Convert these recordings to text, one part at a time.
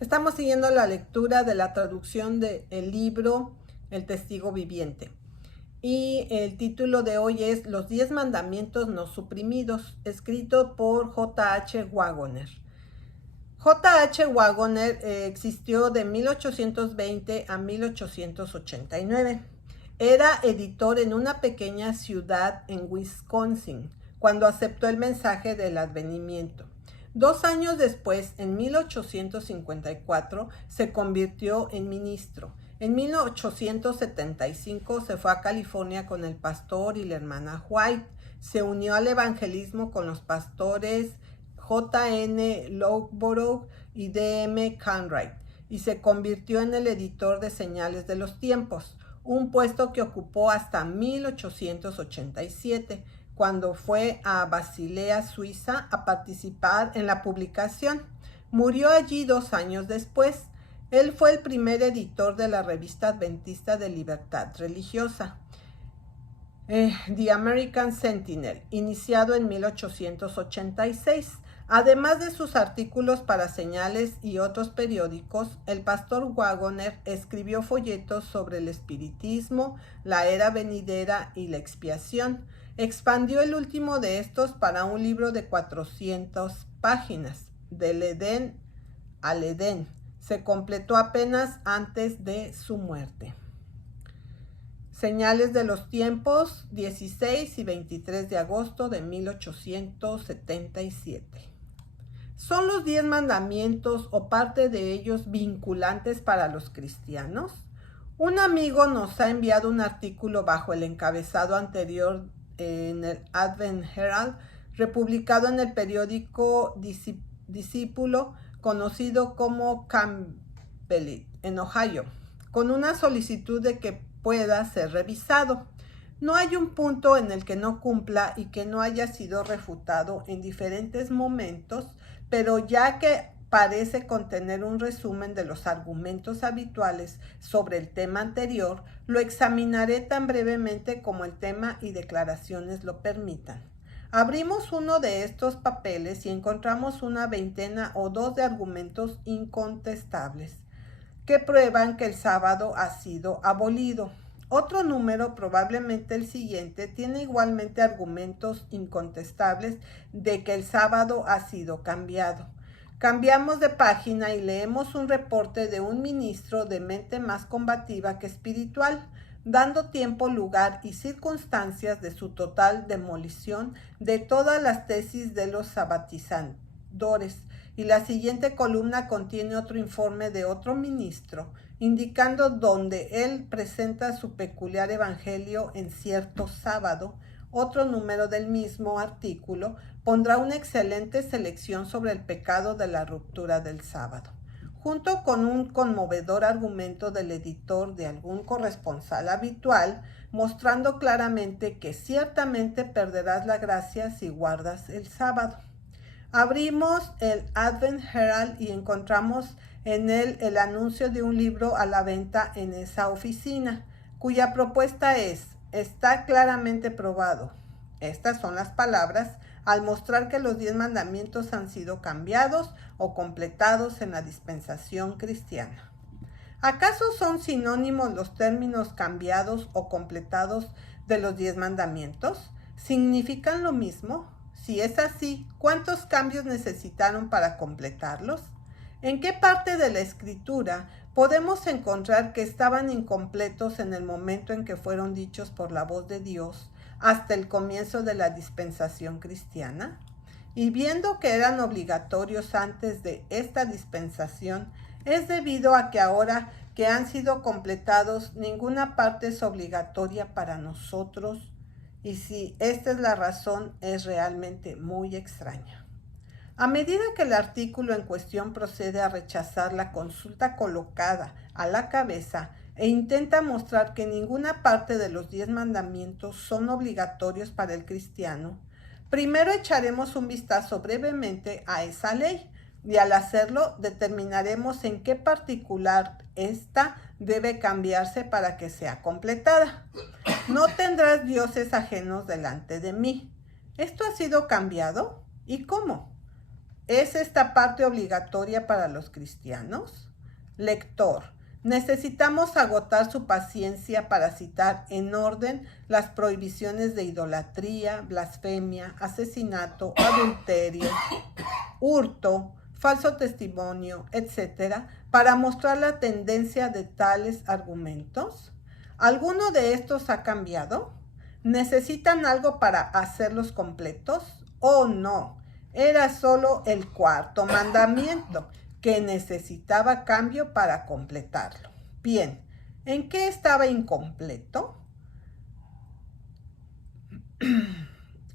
Estamos siguiendo la lectura de la traducción del libro El Testigo Viviente. Y el título de hoy es Los 10 Mandamientos No Suprimidos, escrito por J.H. Wagoner. J.H. Wagoner existió de 1820 a 1889. Era editor en una pequeña ciudad en Wisconsin, cuando aceptó el mensaje del advenimiento. 2 años después, en 1854, se convirtió en ministro. En 1875 se fue a California con el pastor y la hermana White. Se unió al evangelismo con los pastores J.N. Loughborough y D.M. Cartwright y se convirtió en el editor de Señales de los Tiempos, un puesto que ocupó hasta 1887, cuando fue a Basilea, Suiza, a participar en la publicación. Murió allí 2 años después. Él fue el primer editor de la revista adventista de Libertad Religiosa, The American Sentinel, iniciado en 1886. Además de sus artículos para Señales y otros periódicos, el pastor Wagoner escribió folletos sobre el espiritismo, la era venidera y la expiación. Expandió el último de estos para un libro de 400 páginas, Del Edén al Edén. Se completó apenas antes de su muerte. Señales de los Tiempos, 16 y 23 de agosto de 1877. ¿Son los 10 mandamientos o parte de ellos vinculantes para los cristianos? Un amigo nos ha enviado un artículo bajo el encabezado anterior en el Advent Herald, republicado en el periódico Discípulo, conocido como Campbell, en Ohio, con una solicitud de que pueda ser revisado. No hay un punto en el que no cumpla y que no haya sido refutado en diferentes momentos, pero ya que parece contener un resumen de los argumentos habituales sobre el tema anterior, lo examinaré tan brevemente como el tema y declaraciones lo permitan. Abrimos uno de estos papeles y encontramos una veintena o 2 de argumentos incontestables que prueban que el sábado ha sido abolido. Otro número, probablemente el siguiente, tiene igualmente argumentos incontestables de que el sábado ha sido cambiado. Cambiamos de página y leemos un reporte de un ministro de mente más combativa que espiritual, dando tiempo, lugar y circunstancias de su total demolición de todas las tesis de los sabatizadores. Y la siguiente columna contiene otro informe de otro ministro, indicando donde él presenta su peculiar evangelio en cierto sábado. Otro número del mismo artículo pondrá una excelente selección sobre el pecado de la ruptura del sábado, junto con un conmovedor argumento del editor de algún corresponsal habitual, mostrando claramente que ciertamente perderás la gracia si guardas el sábado. Abrimos el Advent Herald y encontramos en él el anuncio de un libro a la venta en esa oficina, cuya propuesta es: está claramente probado. Estas son las palabras al mostrar que los 10 mandamientos han sido cambiados o completados en la dispensación cristiana. ¿Acaso son sinónimos los términos cambiados o completados de los 10 mandamientos? ¿Significan lo mismo? Si es así, ¿cuántos cambios necesitaron para completarlos? ¿En qué parte de la Escritura podemos encontrar que estaban incompletos en el momento en que fueron dichos por la voz de Dios hasta el comienzo de la dispensación cristiana? Y viendo que eran obligatorios antes de esta dispensación, es debido a que ahora que han sido completados, ninguna parte es obligatoria para nosotros. Y si esta es la razón, es realmente muy extraña. A medida que el artículo en cuestión procede a rechazar la consulta colocada a la cabeza e intenta mostrar que ninguna parte de los 10 mandamientos son obligatorios para el cristiano, primero echaremos un vistazo brevemente a esa ley y al hacerlo determinaremos en qué particular esta debe cambiarse para que sea completada. No tendrás dioses ajenos delante de mí. ¿Esto ha sido cambiado? ¿Y cómo? ¿Es esta parte obligatoria para los cristianos? Lector, necesitamos agotar su paciencia para citar en orden las prohibiciones de idolatría, blasfemia, asesinato, adulterio, hurto, falso testimonio, etc., para mostrar la tendencia de tales argumentos. ¿Alguno de estos ha cambiado? ¿Necesitan algo para hacerlos completos? ¿O no? Era solo el cuarto mandamiento que necesitaba cambio para completarlo. Bien, ¿en qué estaba incompleto?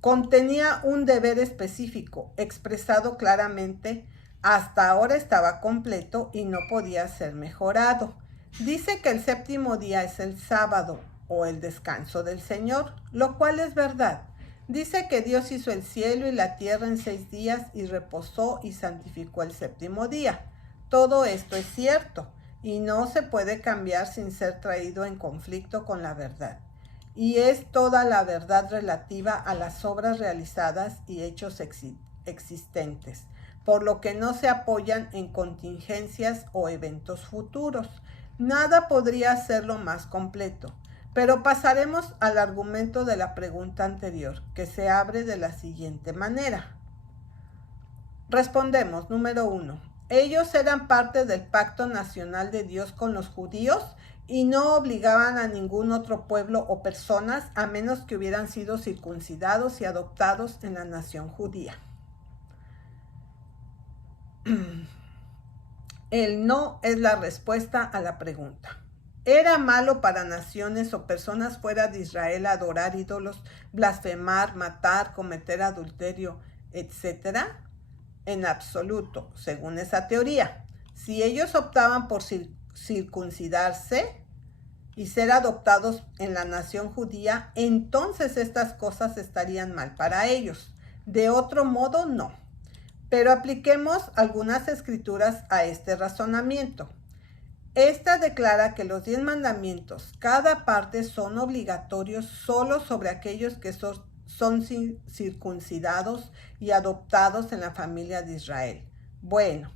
Contenía un deber específico, expresado claramente. Hasta ahora estaba completo y no podía ser mejorado. Dice que el séptimo día es el sábado o el descanso del Señor, lo cual es verdad. Dice que Dios hizo el cielo y la tierra en 6 días y reposó y santificó el séptimo día. Todo esto es cierto y no se puede cambiar sin ser traído en conflicto con la verdad. Y es toda la verdad relativa a las obras realizadas y hechos existentes, por lo que no se apoyan en contingencias o eventos futuros. Nada podría hacerlo más completo. Pero pasaremos al argumento de la pregunta anterior, que se abre de la siguiente manera. Respondemos, número 1. Ellos eran parte del pacto nacional de Dios con los judíos y no obligaban a ningún otro pueblo o personas a menos que hubieran sido circuncidados y adoptados en la nación judía. El no es la respuesta a la pregunta. ¿Era malo para naciones o personas fuera de Israel adorar ídolos, blasfemar, matar, cometer adulterio, etcétera? En absoluto, según esa teoría. Si ellos optaban por circuncidarse y ser adoptados en la nación judía, entonces estas cosas estarían mal para ellos. De otro modo, no. Pero apliquemos algunas escrituras a este razonamiento. Esta declara que los 10 mandamientos, cada parte, son obligatorios solo sobre aquellos que son circuncidados y adoptados en la familia de Israel. Bueno,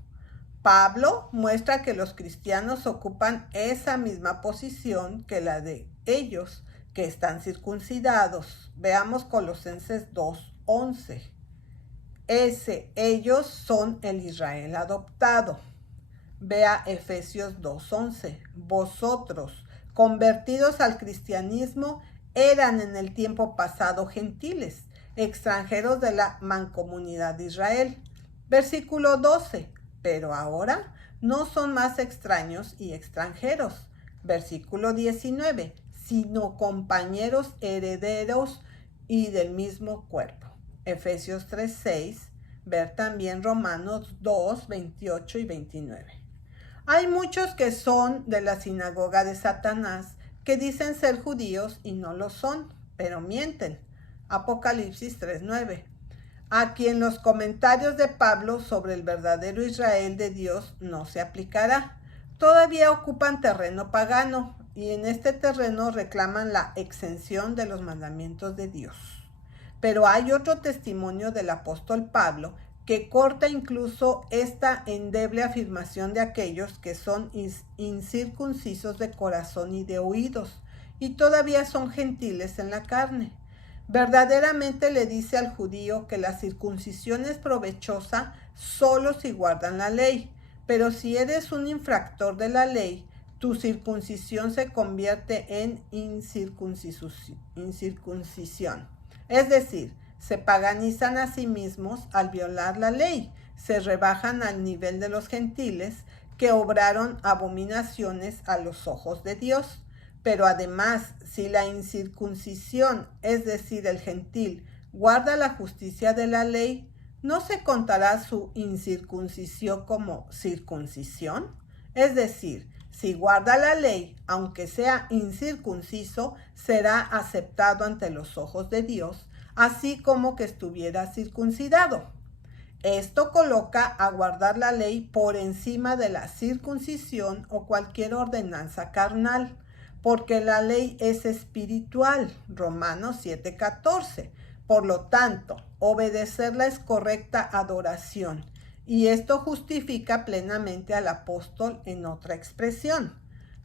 Pablo muestra que los cristianos ocupan esa misma posición que la de ellos que están circuncidados. Veamos Colosenses 2:11. Ellos son el Israel adoptado. Vea Efesios 2:11. Vosotros, convertidos al cristianismo, eran en el tiempo pasado gentiles, extranjeros de la mancomunidad de Israel. Versículo 12. Pero ahora no son más extraños y extranjeros. Versículo 19. Sino compañeros herederos y del mismo cuerpo. Efesios 3:6. Ver también Romanos 2:28 y 29. Hay muchos que son de la sinagoga de Satanás que dicen ser judíos y no lo son, pero mienten. Apocalipsis 3:9. A quien los comentarios de Pablo sobre el verdadero Israel de Dios no se aplicará. Todavía ocupan terreno pagano y en este terreno reclaman la exención de los mandamientos de Dios. Pero hay otro testimonio del apóstol Pablo que corta incluso esta endeble afirmación de aquellos que son incircuncisos de corazón y de oídos, y todavía son gentiles en la carne. Verdaderamente le dice al judío que la circuncisión es provechosa solo si guardan la ley, pero si eres un infractor de la ley, tu circuncisión se convierte en incircuncisión. Es decir, se paganizan a sí mismos al violar la ley, se rebajan al nivel de los gentiles que obraron abominaciones a los ojos de Dios. Pero además, si la incircuncisión, es decir, el gentil, guarda la justicia de la ley, ¿no se contará su incircuncisión como circuncisión? Es decir, si guarda la ley, aunque sea incircunciso, será aceptado ante los ojos de Dios, así como que estuviera circuncidado. Esto coloca a guardar la ley por encima de la circuncisión o cualquier ordenanza carnal, porque la ley es espiritual, Romanos 7:14. Por lo tanto, obedecerla es correcta adoración, y esto justifica plenamente al apóstol en otra expresión.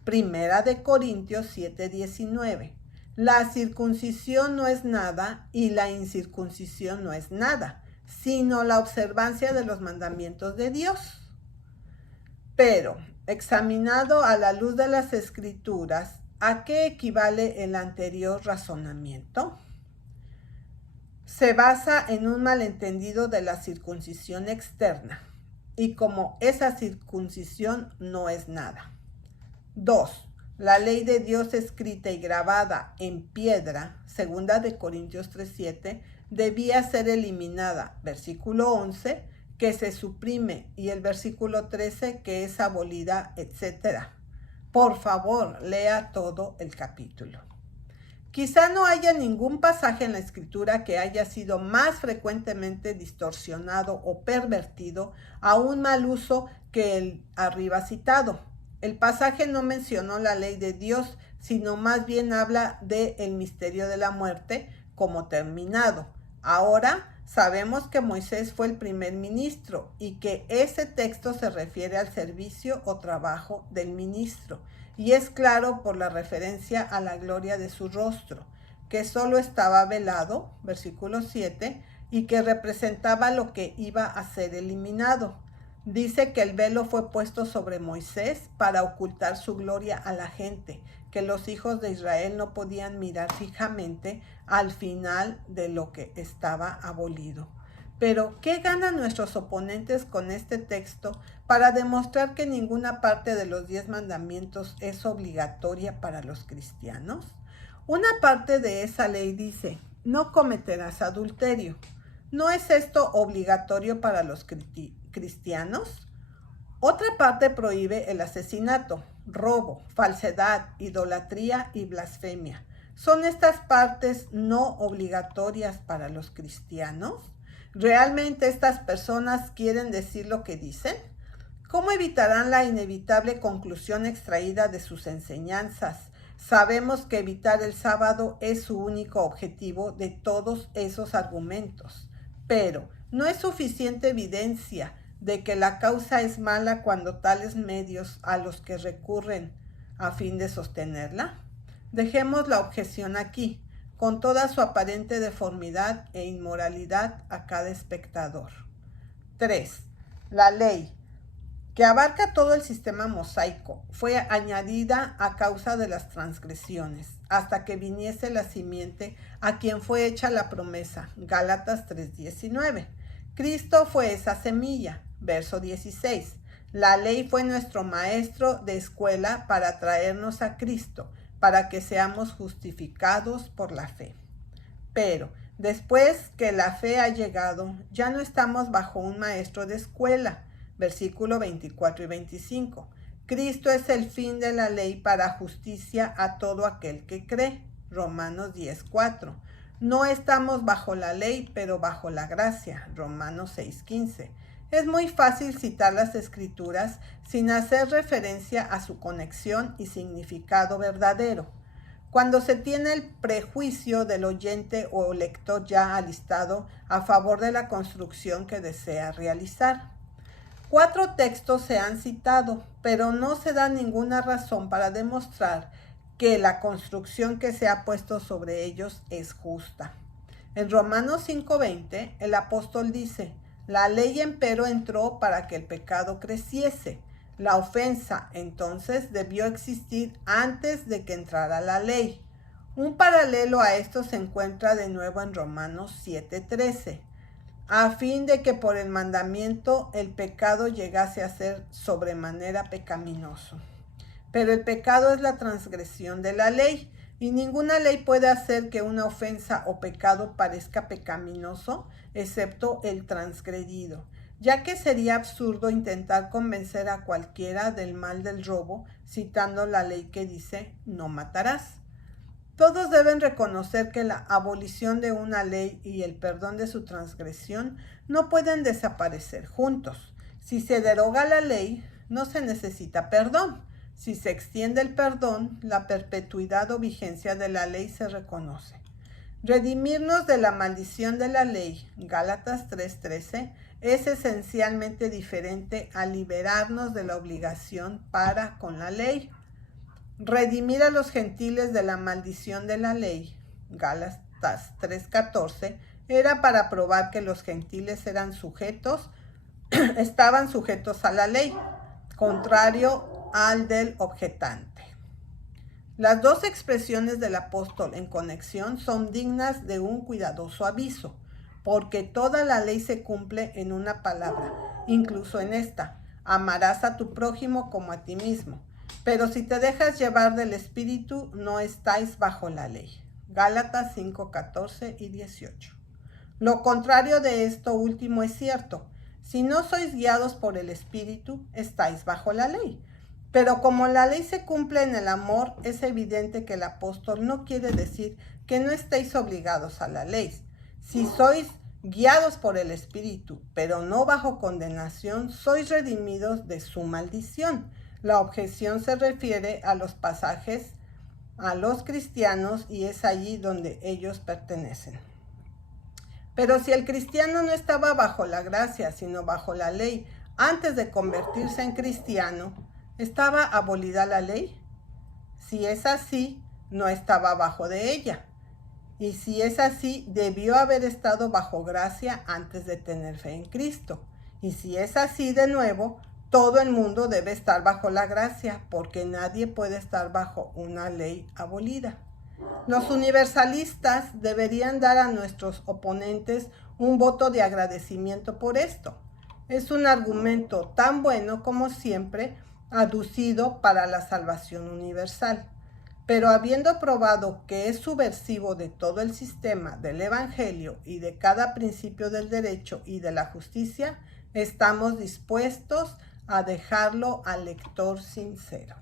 Primera de Corintios 7:19. La circuncisión no es nada y la incircuncisión no es nada, sino la observancia de los mandamientos de Dios. Pero, examinado a la luz de las Escrituras, ¿a qué equivale el anterior razonamiento? Se basa en un malentendido de la circuncisión externa, y como esa circuncisión no es nada. 2. La ley de Dios escrita y grabada en piedra, 2 de Corintios 3:7, debía ser eliminada, versículo 11, que se suprime, y el versículo 13, que es abolida, etc. Por favor, lea todo el capítulo. Quizá no haya ningún pasaje en la Escritura que haya sido más frecuentemente distorsionado o pervertido a un mal uso que el arriba citado. El pasaje no mencionó la ley de Dios, sino más bien habla del misterio de la muerte como terminado. Ahora sabemos que Moisés fue el primer ministro y que ese texto se refiere al servicio o trabajo del ministro. Y es claro por la referencia a la gloria de su rostro, que solo estaba velado, versículo 7, y que representaba lo que iba a ser eliminado. Dice que el velo fue puesto sobre Moisés para ocultar su gloria a la gente, que los hijos de Israel no podían mirar fijamente al final de lo que estaba abolido. Pero, ¿qué ganan nuestros oponentes con este texto para demostrar que ninguna parte de los 10 mandamientos es obligatoria para los cristianos? Una parte de esa ley dice, no cometerás adulterio. ¿No es esto obligatorio para los cristianos? Otra parte prohíbe el asesinato, robo, falsedad, idolatría y blasfemia. ¿Son estas partes no obligatorias para los cristianos? ¿Realmente estas personas quieren decir lo que dicen? ¿Cómo evitarán la inevitable conclusión extraída de sus enseñanzas? Sabemos que evitar el sábado es su único objetivo de todos esos argumentos, pero no es suficiente evidencia de que la causa es mala cuando tales medios a los que recurren a fin de sostenerla. Dejemos la objeción aquí, con toda su aparente deformidad e inmoralidad a cada espectador. 3. La ley, que abarca todo el sistema mosaico, fue añadida a causa de las transgresiones, hasta que viniese la simiente a quien fue hecha la promesa. Gálatas 3:19. Cristo fue esa semilla. Verso 16. La ley fue nuestro maestro de escuela para traernos a Cristo, para que seamos justificados por la fe. Pero después que la fe ha llegado, ya no estamos bajo un maestro de escuela. Versículo 24 y 25. Cristo es el fin de la ley para justicia a todo aquel que cree. Romanos 10:4. No estamos bajo la ley, pero bajo la gracia. Romanos 6:15. Es muy fácil citar las Escrituras sin hacer referencia a su conexión y significado verdadero. Cuando se tiene el prejuicio del oyente o lector ya alistado a favor de la construcción que desea realizar. 4 textos se han citado, pero no se da ninguna razón para demostrar que la construcción que se ha puesto sobre ellos es justa. En Romanos 5:20, el apóstol dice, la ley empero entró para que el pecado creciese. La ofensa, entonces, debió existir antes de que entrara la ley. Un paralelo a esto se encuentra de nuevo en Romanos 7:13. A fin de que por el mandamiento el pecado llegase a ser sobremanera pecaminoso. Pero el pecado es la transgresión de la ley, y ninguna ley puede hacer que una ofensa o pecado parezca pecaminoso, excepto el transgredido, ya que sería absurdo intentar convencer a cualquiera del mal del robo citando la ley que dice no matarás. Todos deben reconocer que la abolición de una ley y el perdón de su transgresión no pueden desaparecer juntos. Si se deroga la ley, no se necesita perdón. Si se extiende el perdón, la perpetuidad o vigencia de la ley se reconoce. Redimirnos de la maldición de la ley, Gálatas 3:13, es esencialmente diferente a liberarnos de la obligación para con la ley. Redimir a los gentiles de la maldición de la ley, Gálatas 3:14, era para probar que los gentiles estaban sujetos a la ley, contrario al del objetante. Las dos expresiones del apóstol en conexión son dignas de un cuidadoso aviso, porque toda la ley se cumple en una palabra, incluso en esta: amarás a tu prójimo como a ti mismo. Pero si te dejas llevar del Espíritu, no estáis bajo la ley. Gálatas 5:14 y 18. Lo contrario de esto último es cierto. Si no sois guiados por el Espíritu, estáis bajo la ley. Pero como la ley se cumple en el amor, es evidente que el apóstol no quiere decir que no estéis obligados a la ley. Si sois guiados por el Espíritu, pero no bajo condenación, sois redimidos de su maldición. La objeción se refiere a los pasajes a los cristianos y es allí donde ellos pertenecen. Pero si el cristiano no estaba bajo la gracia, sino bajo la ley, antes de convertirse en cristiano, ¿estaba abolida la ley? Si es así, no estaba bajo de ella. Y si es así, debió haber estado bajo gracia antes de tener fe en Cristo. Y si es así, de nuevo, todo el mundo debe estar bajo la gracia, porque nadie puede estar bajo una ley abolida. Los universalistas deberían dar a nuestros oponentes un voto de agradecimiento por esto. Es un argumento tan bueno como siempre aducido para la salvación universal. Pero habiendo probado que es subversivo de todo el sistema del Evangelio y de cada principio del derecho y de la justicia, estamos dispuestos a dejarlo al lector sincero.